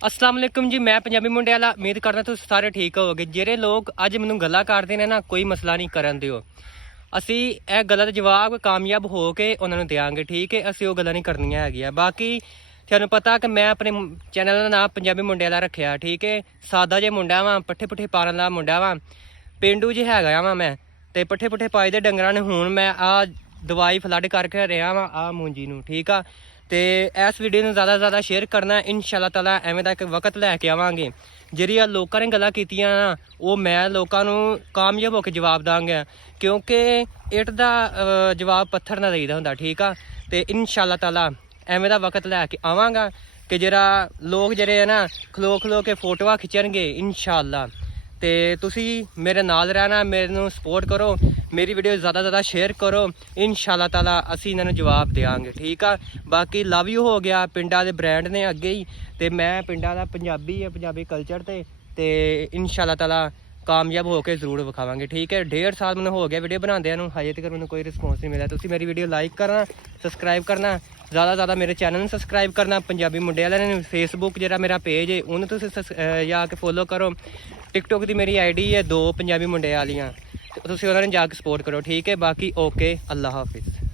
अस्सलाम वालेकुम जी। मैं पंजाबी मुंडे वाला उम्मीद करदा तुसीं सारे ठीक होवोगे। ਜਿਹੜੇ ਲੋਕ ਅੱਜ ਮੈਨੂੰ ਗੱਲਾਂ ਕਰਦੇ ਨੇ ਨਾ, ਕੋਈ ਮਸਲਾ ਨਹੀਂ ਕਰਨ ਦਿਓ। ਅਸੀਂ ਇਹ ਗੱਲਾਂ ਦਾ ਜਵਾਬ ਕਾਮਯਾਬ ਹੋ ਕੇ ਉਹਨਾਂ ਨੂੰ ਦੇਵਾਂਗੇ, ਠੀਕ ਹੈ। ਅਸੀਂ ਉਹ ਗੱਲਾਂ ਨਹੀਂ ਕਰਨੀਆਂ ਹੈਗੀਆਂ। ਬਾਕੀ ਤੁਹਾਨੂੰ ਪਤਾ ਕਿ ਮੈਂ ਆਪਣੇ ਚੈਨਲ ਦਾ ਨਾਮ ਪੰਜਾਬੀ ਮੁੰਡੇ ਵਾਲਾ ਰੱਖਿਆ, ਠੀਕ ਹੈ। ਸਾਦਾ ਜੇ ਮੁੰਡਾ ਵਾਂ, ਪੱਠੇ ਪੁੱਠੇ ਪਾਲਣ ਦਾ ਮੁੰਡਾ ਵਾਂ, ਪੇਂਡੂ ਜੇ ਹੈਗਾ ਵਾਂ ਮੈਂ, ਤੇ ਪੱਠੇ ਪੁੱਠੇ ਪਾਈ ਦੇ ਡੰਗਰਾਂ ਨੇ ਹੁਣ ਮੈਂ ਆ ਦਵਾਈ ਫਲੱਡ ਕਰਕੇ ਰਿਹਾ ਵਾਂ ਆ ਮੂੰਜੀ ਨੂੰ, ਠੀਕ ਆ। ਤੇ ਇਸ ਵੀਡੀਓ ਨੂੰ ਜ਼ਿਆਦਾ ਤੋਂ ਜ਼ਿਆਦਾ ਸ਼ੇਅਰ ਕਰਨਾ ਇਨਸ਼ਾਅੱਲਾ ਤਾਲਾ। ਐਵੇਂ ਦਾ ਇੱਕ ਵਕਤ ਲੈ ਕੇ ਆਵਾਂਗੇ ਜਿਹੜੀਆਂ ਲੋਕਾਂ ਨੇ ਗੱਲਾਂ ਕੀਤੀਆਂ ਨਾ, ਉਹ ਮੈਂ ਲੋਕਾਂ ਨੂੰ ਕਾਮਯਾਬ ਹੋ ਕੇ ਜਵਾਬ ਦਾਂਗਾ, ਕਿਉਂਕਿ ਇੱਟ ਦਾ ਜਵਾਬ ਪੱਥਰ ਨਾਲ ਦੇਈਦਾ ਹੁੰਦਾ, ਠੀਕ ਆ। ਤੇ ਇਨਸ਼ਾਅੱਲਾ ਤਾਲਾ ਐਵੇਂ ਦਾ ਵਕਤ ਲੈ ਕੇ ਆਵਾਂਗਾ ਕਿ ਜਿਹੜਾ ਲੋਕ ਜਿਹੜੇ ਆ ਨਾ ਖਲੋ ਖਲੋ ਕੇ ਫੋਟੋਆਂ ਖਿੱਚਣਗੇ ਇਨਸ਼ਾਅੱਲਾ। ਤੇ ਤੁਸੀਂ ਮੇਰੇ ਨਾਲ ਰਹਿਣਾ, ਮੈਨੂੰ ਸਪੋਰਟ ਕਰੋ, ਮੇਰੀ ਵੀਡੀਓ ਜ਼ਿਆਦਾ ਤੋਂ ਜ਼ਿਆਦਾ ਸ਼ੇਅਰ ਕਰੋ। ਇਨਸ਼ਾਅੱਲਾ ਤਾਲਾ ਅਸੀਂ ਇਹਨਾਂ ਨੂੰ ਜਵਾਬ ਦੇਵਾਂਗੇ, ਠੀਕ ਆ। ਬਾਕੀ ਲਵ ਯੂ ਹੋ ਗਿਆ, ਪਿੰਡਾਂ ਦੇ ਬ੍ਰਾਂਡ ਨੇ ਅੱਗੇ ਹੀ, ਤੇ ਮੈਂ ਪਿੰਡਾਂ ਦਾ ਪੰਜਾਬੀ ਹੈ, ਪੰਜਾਬੀ ਕਲਚਰ ਤੇ ਇਨਸ਼ਾਅੱਲਾ ਤਾਲਾ ਕਾਮਯਾਬ ਹੋ ਕੇ ਜ਼ਰੂਰ ਵਿਖਾਵਾਂਗੇ, ਠੀਕ ਹੈ। 1.5 ਸਾਲ ਮੈਨੂੰ ਹੋ ਗਿਆ ਵੀਡੀਓ ਬਣਾਉਂਦਿਆਂ ਨੂੰ, ਹਜੇ ਤੱਕ ਮੈਨੂੰ ਕੋਈ ਰਿਸਪੌਂਸ ਨਹੀਂ ਮਿਲਿਆ। ਤੁਸੀਂ ਮੇਰੀ ਵੀਡੀਓ ਲਾਈਕ ਕਰਨਾ, ਸਬਸਕ੍ਰਾਈਬ ਕਰਨਾ, ਜ਼ਿਆਦਾ ਤੋਂ ਜ਼ਿਆਦਾ ਮੇਰੇ ਚੈਨਲ ਨੂੰ ਸਬਸਕ੍ਰਾਈਬ ਕਰਨਾ। ਪੰਜਾਬੀ ਮੁੰਡੇ ਵਾਲਿਆਂ ਨੇ ਫੇਸਬੁੱਕ ਜਿਹੜਾ ਮੇਰਾ ਪੇਜ ਹੈ ਉਹਨੂੰ ਤੁਸੀਂ ਜਾ ਕੇ ਫੋਲੋ ਕਰੋ। ਟਿਕਟੋਕ ਦੀ ਮੇਰੀ ID ਹੈ 2 ਪੰਜਾਬੀ ਮੁੰਡੇ ਵਾਲੀਆਂ, ਤੁਸੀਂ ਉਹਨਾਂ ਨੂੰ ਜਾ ਕੇ ਸਪੋਰਟ ਕਰੋ, ਠੀਕ ਹੈ। ਬਾਕੀ ਓਕੇ, ਅੱਲਾ ਹਾਫਿਜ਼।